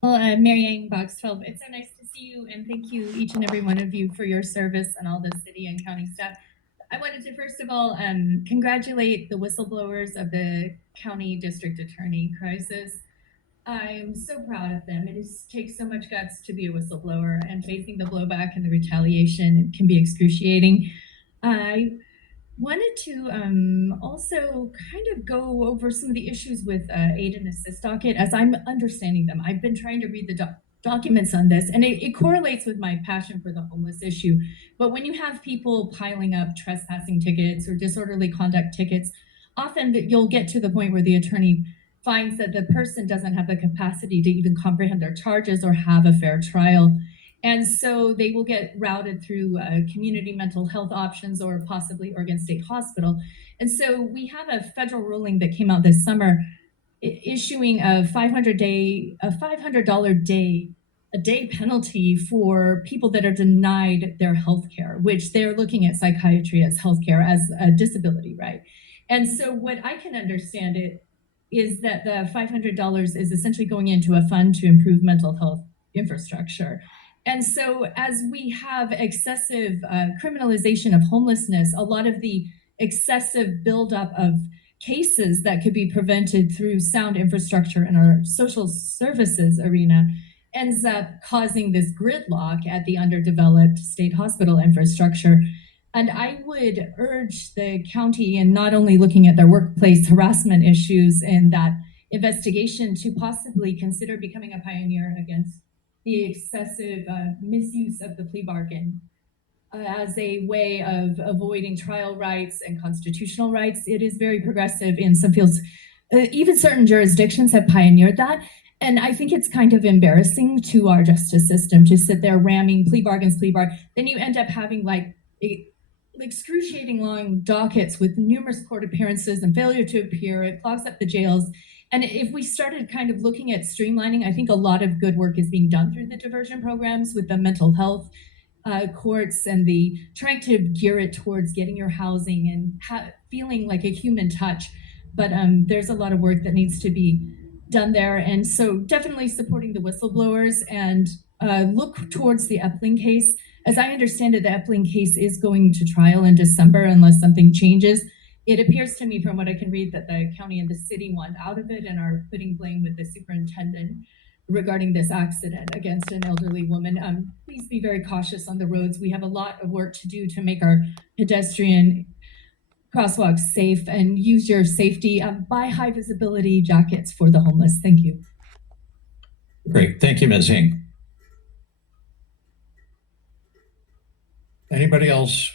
Well, Mary Ann Box 12, it's so nice to see you, and thank you, each and every one of you, for your service and all the city and county staff. I wanted to first of all congratulate the whistleblowers of the county district attorney crisis. I'm so proud of them. Takes so much guts to be a whistleblower, and facing the blowback and the retaliation can be excruciating. I wanted to also kind of go over some of the issues with aid and assist docket as I'm understanding them. I've been trying to read the documents on this, and it correlates with my passion for the homeless issue. But when you have people piling up trespassing tickets or disorderly conduct tickets, often you'll get to the point where the attorney finds that the person doesn't have the capacity to even comprehend their charges or have a fair trial. And so they will get routed through community mental health options or possibly Oregon State Hospital. And so we have a federal ruling that came out this summer issuing a $500 a day penalty for people that are denied their health care, which they're looking at psychiatry as healthcare as a disability, right? And so what I can understand it is that the $500 is essentially going into a fund to improve mental health infrastructure. And so, as we have excessive criminalization of homelessness, a lot of the excessive buildup of cases that could be prevented through sound infrastructure in our social services arena ends up causing this gridlock at the underdeveloped state hospital infrastructure. And I would urge the county, in not only looking at their workplace harassment issues and that investigation, to possibly consider becoming a pioneer against the excessive misuse of the plea bargain as a way of avoiding trial rights and constitutional rights. It is very progressive in some fields. Even certain jurisdictions have pioneered that. And I think it's kind of embarrassing to our justice system to sit there ramming plea bargains. Then you end up having like excruciating long dockets with numerous court appearances and failure to appear. It clogs up the jails. And if we started kind of looking at streamlining, I think a lot of good work is being done through the diversion programs with the mental health courts and the trying to gear it towards getting your housing and feeling like a human touch. But there's a lot of work that needs to be done there. And so definitely supporting the whistleblowers and look towards the epling case. As I understand it, the epling case is going to trial in December unless something changes. It appears to me from what I can read that the county and the city want out of it and are putting blame with the superintendent regarding this accident against an elderly woman. Please be very cautious on the roads. We have a lot of work to do to make our pedestrian crosswalks safe, and use your safety. Buy high visibility jackets for the homeless. Thank you. Great. Thank you, Ms. Hing. Anybody else